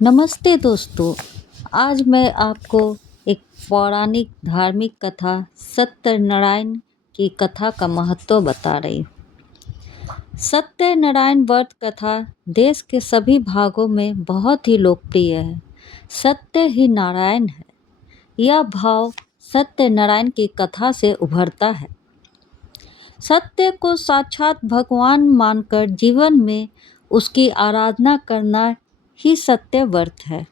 नमस्ते दोस्तों। आज मैं आपको एक पौराणिक धार्मिक कथा सत्यनारायण की कथा का महत्व बता रही हूँ। सत्यनारायण व्रत कथा देश के सभी भागों में बहुत ही लोकप्रिय है। सत्य ही नारायण है, यह भाव सत्यनारायण की कथा से उभरता है। सत्य को साक्षात भगवान मानकर जीवन में उसकी आराधना करना ही सत्य व्रत है।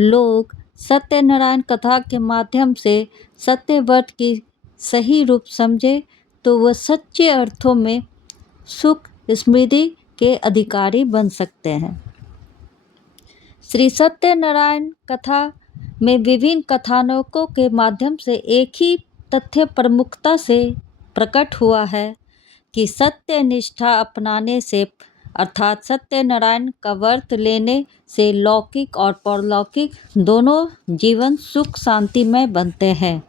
लोग सत्यनारायण कथा के माध्यम से सत्य व्रत की सही रूप समझे तो वह सच्चे अर्थों में सुख समृद्धि के अधिकारी बन सकते हैं। श्री सत्यनारायण कथा में विभिन्न कथानकों के माध्यम से एक ही तथ्य प्रमुखता से प्रकट हुआ है कि सत्य निष्ठा अपनाने से अर्थात सत्यनारायण का व्रत लेने से लौकिक और परलौकिक दोनों जीवन सुख शांतिमय बनते हैं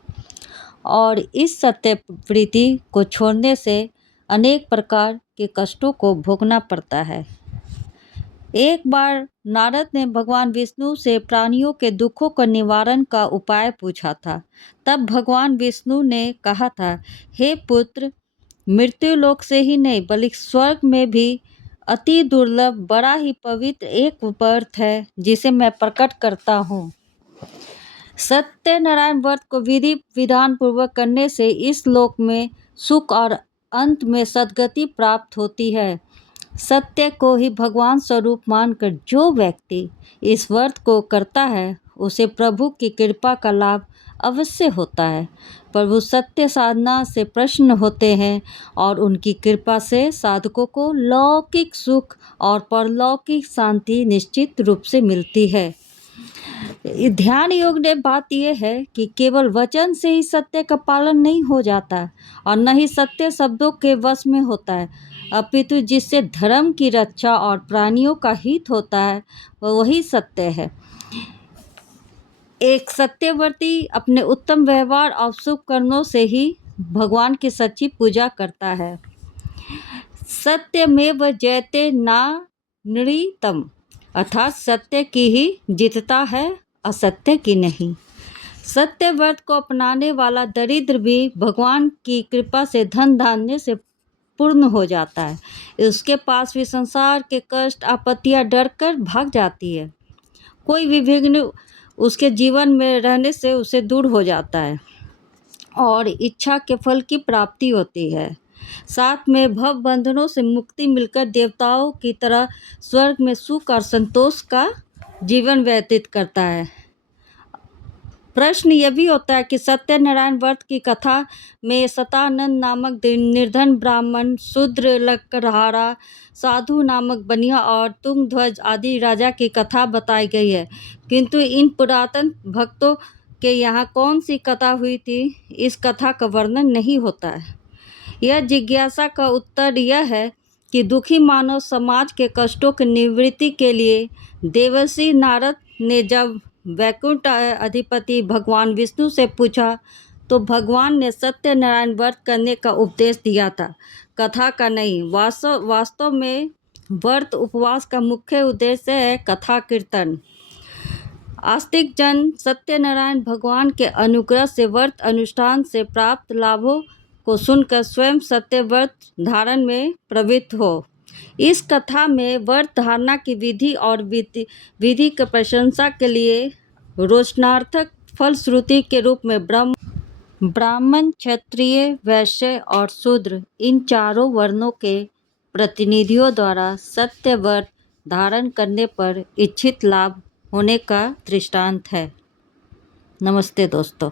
और इस सत्य प्रीति को छोड़ने से अनेक प्रकार के कष्टों को भोगना पड़ता है। एक बार नारद ने भगवान विष्णु से प्राणियों के दुखों का निवारण का उपाय पूछा था। तब भगवान विष्णु ने कहा था, हे पुत्र, मृत्युलोक से ही नहीं बल्कि स्वर्ग में भी अति दुर्लभ बड़ा ही पवित्र एक व्रत है जिसे मैं प्रकट करता हूँ। सत्यनारायण व्रत को विधि विधान पूर्वक करने से इस लोक में सुख और अंत में सद्गति प्राप्त होती है। सत्य को ही भगवान स्वरूप मानकर जो व्यक्ति इस व्रत को करता है उसे प्रभु की कृपा का लाभ अवश्य होता है। प्रभु सत्य साधना से प्रसन्न होते हैं और उनकी कृपा से साधकों को लौकिक सुख और परलौकिक शांति निश्चित रूप से मिलती है। ध्यान योग ने बात यह है कि केवल वचन से ही सत्य का पालन नहीं हो जाता और न ही सत्य शब्दों के वश में होता है, अपितु जिससे धर्म की रक्षा और प्राणियों का हित होता है वही सत्य है। एक सत्यव्रती अपने उत्तम व्यवहार और शुभ कर्मों से ही भगवान की सच्ची पूजा करता है। सत्यमेव जयते नानृतम्, अर्थात सत्य की ही जीतता है, असत्य की नहीं। सत्य व्रत को अपनाने वाला दरिद्र भी भगवान की कृपा से धन धान्य से पूर्ण हो जाता है। उसके पास भी संसार के कष्ट आपत्तियां डर कर भाग जाती है। कोई भी विघ्न उसके जीवन में रहने से उसे दूर हो जाता है और इच्छा के फल की प्राप्ति होती है। साथ में भव बंधनों से मुक्ति मिलकर देवताओं की तरह स्वर्ग में सुख और संतोष का जीवन व्यतीत करता है। प्रश्न यह भी होता है कि सत्यनारायण व्रत की कथा में सतानंद नामक निर्धन ब्राह्मण, शूद्र लकड़हारा, साधु नामक बनिया और तुंगध्वज आदि राजा की कथा बताई गई है, किंतु इन पुरातन भक्तों के यहाँ कौन सी कथा हुई थी, इस कथा का वर्णन नहीं होता है। यह जिज्ञासा का उत्तर यह है कि दुखी मानव समाज के कष्टों की निवृत्ति के लिए देवर्षि नारद ने जब वैकुंठ अधिपति भगवान विष्णु से पूछा तो भगवान ने सत्यनारायण व्रत करने का उपदेश दिया था, कथा का नहीं। वास्तव में व्रत उपवास का मुख्य उद्देश्य है कथा कीर्तन। आस्तिक जन सत्यनारायण भगवान के अनुग्रह से व्रत अनुष्ठान से प्राप्त लाभों को सुनकर स्वयं सत्य व्रत धारण में प्रवृत्त हो। इस कथा में व्रत धारणा की विधि और विधि की प्रशंसा के लिए रोचनार्थक फलश्रुति के रूप में ब्राह्मण, क्षत्रिय, वैश्य और शूद्र इन चारों वर्णों के प्रतिनिधियों द्वारा सत्य व्रत धारण करने पर इच्छित लाभ होने का दृष्टांत है। नमस्ते दोस्तों।